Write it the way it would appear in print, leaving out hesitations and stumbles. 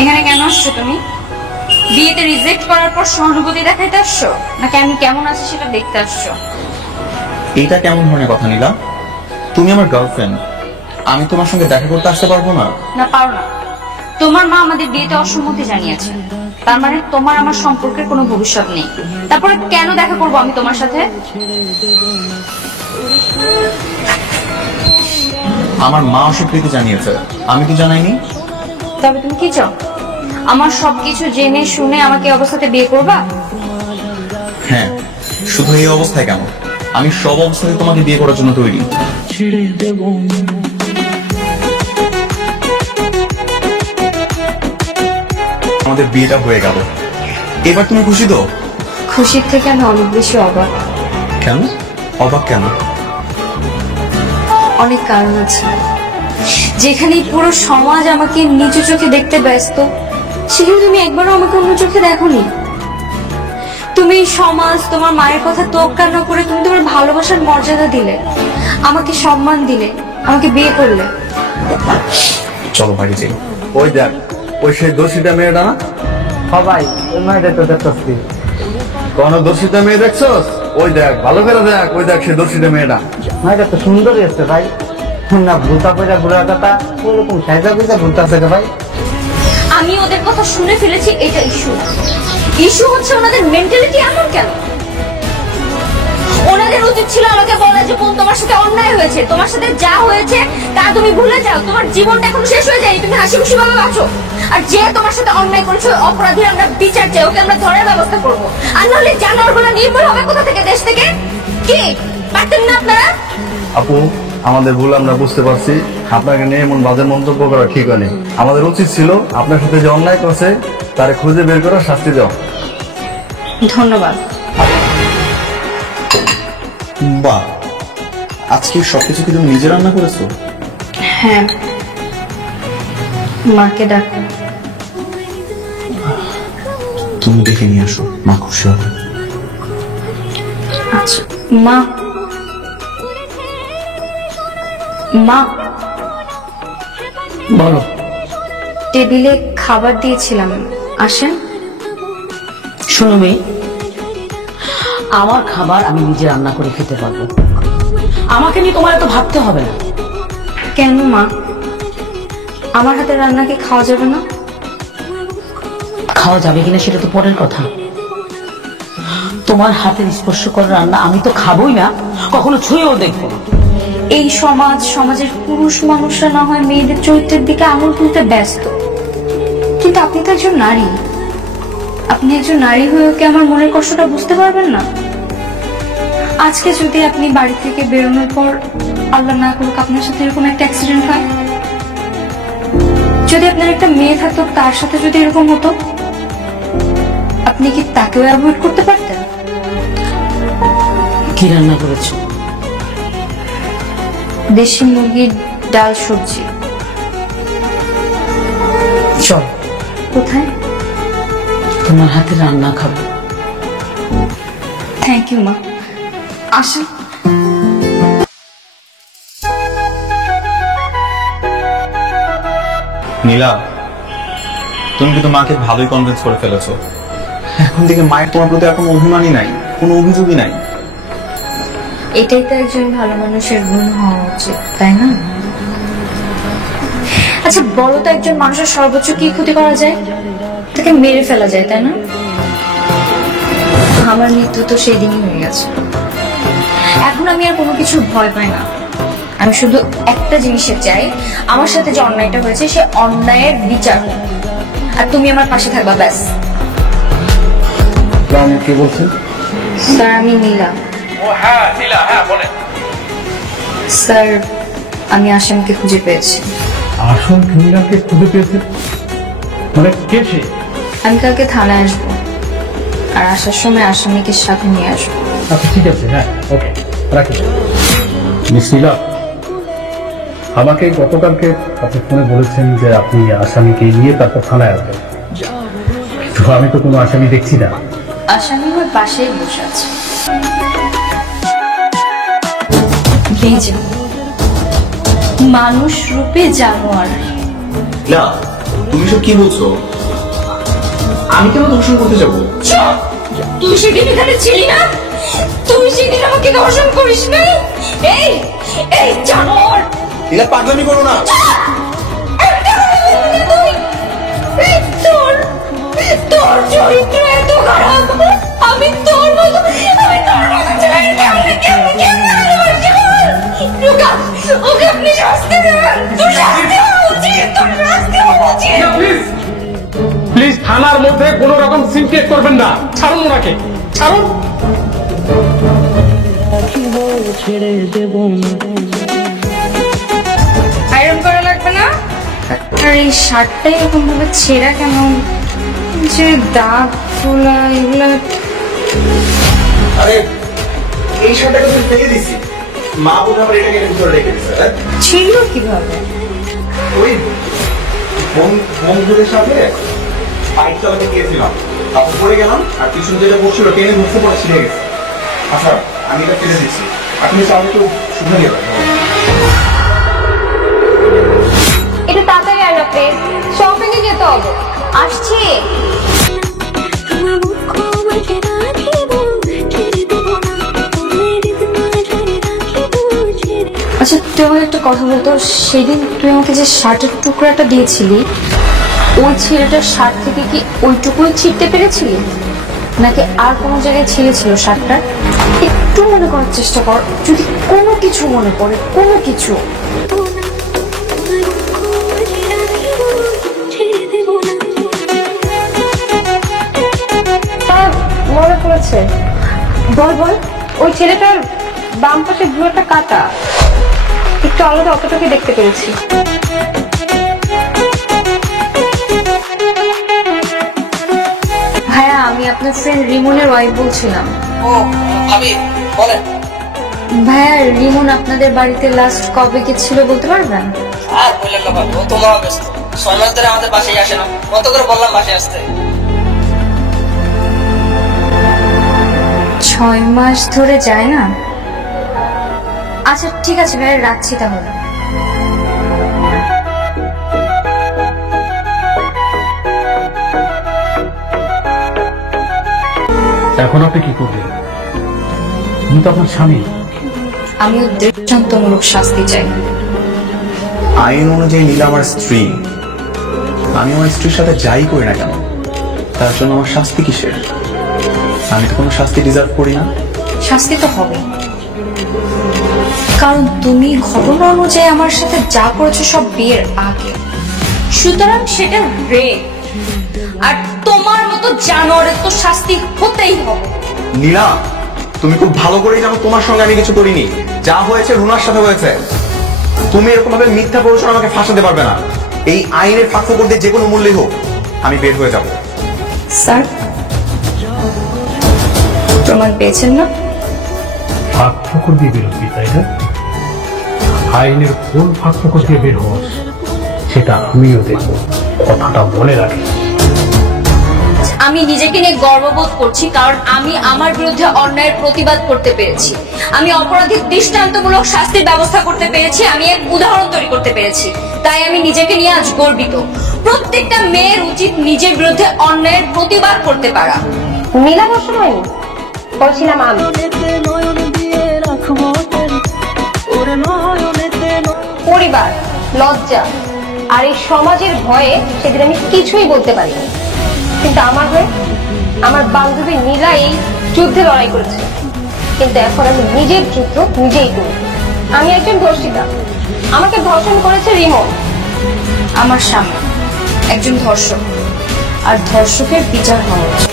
এখানে কেন আসছো তুমি? বিয়েতে রিজেক্ট করার পর সহানুভূতি দেখাইতে আসছো, নাকি আমি কেমন আছি সেটা দেখতে আসছো? এইটা কেমন ধরনের কথা নীলা? তুমি আমার গার্লফ্রেন্ড, আমি তোমার সঙ্গে দেখা করতে আসতে পারবো না? না, পারো না। তোমার মা আমাদের বিয়েতে অসম্মতি জানিয়েছে, তার মানে তোমার আমার সম্পর্কের কোনো ভবিষ্যৎ নেই। তারপরে কেন দেখা করবো আমি তোমার সাথে? আমার মা অস্বীকৃতি জানিয়েছে, আমি তো জানাইনি। তবে তুমি কি চাও? আমার সবকিছু জেনে শুনে আমাকে এই অবস্থাতে বিয়ে করবা? হ্যাঁ, শুধু এই অবস্থায় কেন, আমি সব অবস্থায় তোমাকে বিয়ে করার জন্য তৈরি। আমাদের বিয়েটা হয়ে গেল, এবার তুমি খুশি তো? খুশির থেকে আমি অনেক বেশি অবাক। কেন অবাক কেন? অনেক কারণ আছে। যেখানে পুরো সমাজ আমাকে নিচু চোখে দেখতে ব্যস্ত, সেখানে তুমি একবারও আমাকে অন্য চোখে দেখোনি। তুমি সমাজ, তোমার মায়ের কথা তোয়াক্কা না করে তুমি তোমার ভালোবাসার মর্যাদা দিলে, আমাকে সম্মান দিলে, আমাকে বিয়ে করলে। চলো বাড়ি যাই। ওই দেখ, ওই সেই দোষীটা মেয়েটা না? সবাই ওই মেয়েটা তো দেখতেছি। কোন দোষীটা মেয়ে দেখছস? ওই দেখ, ভালো করে দেখ, ওই দেখ সেই দোষীটা মেয়েটা। মেয়েটা তো সুন্দরই আছে ভাই, না ভুলতা পয়সা ঘুরার কথা ওরকম সাইজা গুজা ভুলতা আছে ভাই। আমি ওদের কথা শুনে ফেলেছি, এটা ইস্যু। ইস্যু হচ্ছে ওনাদের মেন্টালিটি এমন কেন? ওনাদের উচিত ছিল আমাকে বলা যে বোন, তোমার সাথে অন্যায় হয়েছে, তোমার সাথে যা হয়েছে তা তুমি ভুলে যাও, তোমার জীবনটা এখন শেষ হয়ে যায়, তুমি হাসি খুশি ভাবে বাঁচো। আর যে তোমার সাথে অন্যায় করেছে অপরাধী আমরা বিচার চাই, ওকে আমরা ধরার ব্যবস্থা করবো। আর নাহলে জানোয়ারগুলো নির্মূল হবে কোথা থেকে, দেশ থেকে? কি পারতেন না আপনারা? আপু, আমাদের ভুল আমরা বুঝতে পারছি, আপনাকে নিয়ে এমন বাজে মন্তব্য করা ঠিক হয়নি। আমাদের উচিত ছিল আপনার সাথে যে অন্যায় করছে তারে খুঁজে বের করে শাস্তি দেওয়া। ধন্যবাদ। বাহ, আজকে সবকিছু কি তুমি নিজে রান্না করেছো? হ্যাঁ, মাকে ডাকো। তুমি দেখে নিয়ে আসো, মা খুশি হবে। আচ্ছা মা, মা বলো। টেবিলে খাবার দিয়েছিলাম, আসেন। শোনো মেয়ে, আমার খাবার আমি নিজে রান্না করে খেতে পারবো, আমাকে নিয়ে তোমার এত ভাবতে হবে না। কেন মা, আমার হাতে রান্না কি খাওয়া যাবে না? খাওয়া যাবে কিনা সেটা তো পরের কথা, তোমার হাতের স্পর্শ করা রান্না আমি তো খাবোই না, কখনো ছুঁয়েও দেখবো না। এই সমাজের পুরুষ মানুষরা না হয় মেয়েদের চরিত্রের দিকে আঙুল তুলতে ব্যস্ত, কিন্তু আপনি তো একজন নারী। আপনি একজন নারী হয়েও কি আমার মনের কষ্টটা বুঝতে পারবেন না? আজকে যদি আপনি বাড়ি থেকে বেরোনোর পর আল্লাহ না করুক আপনার সাথে এরকম একটা অ্যাক্সিডেন্ট হয়, যদি আপনার একটা মেয়ে থাকতো তার সাথে যদি এরকম হতো, আপনি কি তাকেও অ্যাভয়েড করতে পারতেন? কি রান্না করেছো? দেশি মুরগির ডাল সবজি। চল, কোথায়? তোমার হাতে রান্না খাবো। থ্যাংক ইউ মা, আসেন। নীলা, তুমি কিন্তু মাকে ভালোই কনভিন্স করে ফেলেছো। এখন থেকে মায়ের তোমার প্রতি আর কোনো অভিমানই নাই, কোনো অভিযোগই নাই। এটাই তো একজন ভালো মানুষের গুণ হওয়া উচিত, তাই না? আচ্ছা বলো তো, একজন মানুষের সর্বোচ্চ কি ক্ষতি করা যায়? তাকে মেরে ফেলা যায়, তাই না? আমার মৃত্যু তো সেই দিনই হয়ে গেছে। এখন আমি আর কোনো কিছু ভয় পাই না। আমি শুধু একটা জিনিসের চাই, আমার সাথে যে অন্যায়টা হয়েছে সে অন্যায়ের বিচার হোক, আর তুমি আমার পাশে থাকবা, ব্যাস। আমি কি বলছেন? স্যার আমি নীলা। ও হ্যাঁ নীলা, হ্যাঁ বলেন। স্যার আমি আসামিকে খুঁজে পেয়েছি। আসল ক্রিমিনালকে খুঁজে পেয়েছেন? মানে কে সে? আমি কালকে থানায় আসবো, আর আসার সময় আসামিকে সাথে নিয়ে আসবো। আচ্ছা ঠিক আছে, হ্যাঁ ওকে, রাখি। মিস নীলা, আমাকে গতকালকে আপনি ফোনে বলেছেন যে আপনি আসামিকে নিয়ে তারপর থানায় আসবেন, কিন্তু আমি তো কোনো আসামি দেখছি না। আসামি আমার পাশেই বসে আছে। এই যে মানুষ রূপে জানোয়ার। না, তুমি সব কি বলছো? আমি কেন ধর্ষণ করতে যাবো? চুপ! তুই সেদিন এখানে ছিলি না? তুই সেদিন আমাকে ধর্ষণ করিস নাই? এই এই জানোয়ার! নীলা, পাগলামি করো না। তোর তোর চরিত্র এত খারাপ, আমি তোর মতো ছেলেকে আমি কেমনে ভালোবাসি? রুকা, ওকে আপনি শাস্তি দেবেন। তোর শাস্তি হওয়া উচিত, তোর শাস্তি হওয়া উচিত। প্লিজ প্লিজ থানার মধ্যে কোনো রকম সিনক্রিয়েট করবেন না। ছাড়ুন ওনাকে, ছাড়ুন। আয়রন করা লাগবে না? আর এই শার্টটাই এরকম ভাবে ছেঁড়া কেন? যে দাগ ফোলা এগুলা। আরে এই শার্টটাকে তুমি ফেলে দিছি, মা বোধ আমার এটাকে ভিতরে রেখে দিছে। ছিল কিভাবে? ওই বন্ধুদের সাথে বাইক চালাতে গিয়েছিলাম, তারপর পড়ে গেলাম, আর পিছনে যেটা বসছিল টেনে ধরতে পড়ে ছিঁড়ে গেছে। আচ্ছা, আমি এটা ফেলে দিচ্ছি, আপনি চাইলে একটু শুনে যাবেন। একটু তাড়াতাড়ি আনো প্লিজ, শপিং এ যেতে হবে। আসছি। আচ্ছা, তুই আমাকে একটা কথা বলতো, সেদিন তুই আমাকে যে শার্টের টুকরাটা দিয়েছিলি, ওই ছেলেটার শার্ট থেকে কি ওইটুকুই ছিঁড়তে পেরেছিলি, নাকি আর কোনো জায়গায় ছিঁড়েছিল শার্টটা? একটু মনে করার চেষ্টা কর, যদি কোনো কিছু মনে পড়ে, কোনো কিছু। মনে পড়েছে। বল বল, ওই ছেলেটার বাম পাশে ভুঁড়োটা কাটা, একটু আলাদা, অতটাকে দেখতে পেরেছি। ভাইয়া, আমি আপনার ফ্রেন্ড রিমনের ওয়াইফ বলছিলাম। ও ভাবি বলেন। ভাইয়া, রিমন আপনাদের বাড়িতে লাস্ট কবে গেছিল বলতে পারবেন? আর বললেন না ভাবি, ও তো মহা ব্যস্ত, 6 মাস ধরে আমাদের বাসায় আসে না। কত করে বললাম বাসায় আসতে। 6 মাস ধরে যায় না? আচ্ছা ঠিক আছে ভাইয়া, রাখছি তাহলে। এখন আপনি কি করবেন? আমি তো আপনার স্বামী। আমিও দৃষ্টান্তমূলক শাস্তি চাই। আইন অনুযায়ী নীলা আমার স্ত্রী, আমি আমার স্ত্রীর সাথে যাই করি না কেন, তার জন্য আমার শাস্তি কিসের? আমি তো কোনো শাস্তি ডিজার্ভ করি না। শাস্তি তো হবে, কারণ তুমি ঘটনা অনুযায়ী আমার সাথে যা করেছো সব বিয়ের আগে, সুতরাং সেটা রেপ। আর তোমার মতো জানোয়ারের তো শাস্তি হতেই হবে। নীলা, তুমি খুব ভালো করেই জানো তোমার সঙ্গে আমি কিছু করিনি, যা হয়েছে রুনার সাথে হয়েছে। তুমি এরকম ভাবে মিথ্যা বলছো, আমাকে ফাঁসাতে পারবে না। এই আইনের ফাঁক ফোকর দিয়ে যে কোনো মূল্যেই হোক আমি বের হয়ে যাব। স্যার, প্রমাণ পেয়েছেন না? ফাঁক ফোকর দিয়ে বেরোবি, তাই না? আইনের কোন ফাঁক ফোকর দিয়ে বের হওয়া সেটা আমিও দেখবো, কথাটা মনে রাখি। আমি নিজেকে নিয়ে গর্ববোধ করছি, কারণ আমি আমার বিরুদ্ধে অন্যায়ের প্রতিবাদ করতে পেরেছি। আমি অপরাধীর দৃষ্টান্তমূলক শাস্তির ব্যবস্থা করতে পেরেছি, আমি এক উদাহরণ তৈরি করতে পেরেছি। তাই আমি নিজেকে নিয়ে আজ গর্বিত। প্রত্যেকটা মেয়ের উচিত নিজের বিরুদ্ধে অন্যায়ের প্রতিবাদ করতে পারা। নীলা বসুন বলছিলাম আমি। পরিবার, লজ্জা আর এই সমাজের ভয়ে সেদিন আমি কিছুই বলতে পারিনি, কিন্তু আমার হয়ে আমার বান্ধবী নীলা এই যুদ্ধে লড়াই করেছে। কিন্তু এখন আমি নিজের যুদ্ধ নিজেই করি। আমি একজন ধর্ষিতা, আমাকে ধর্ষণ করেছে রিমন, আমার স্বামী একজন ধর্ষক, আর ধর্ষকের বিচার হওয়া উচিত।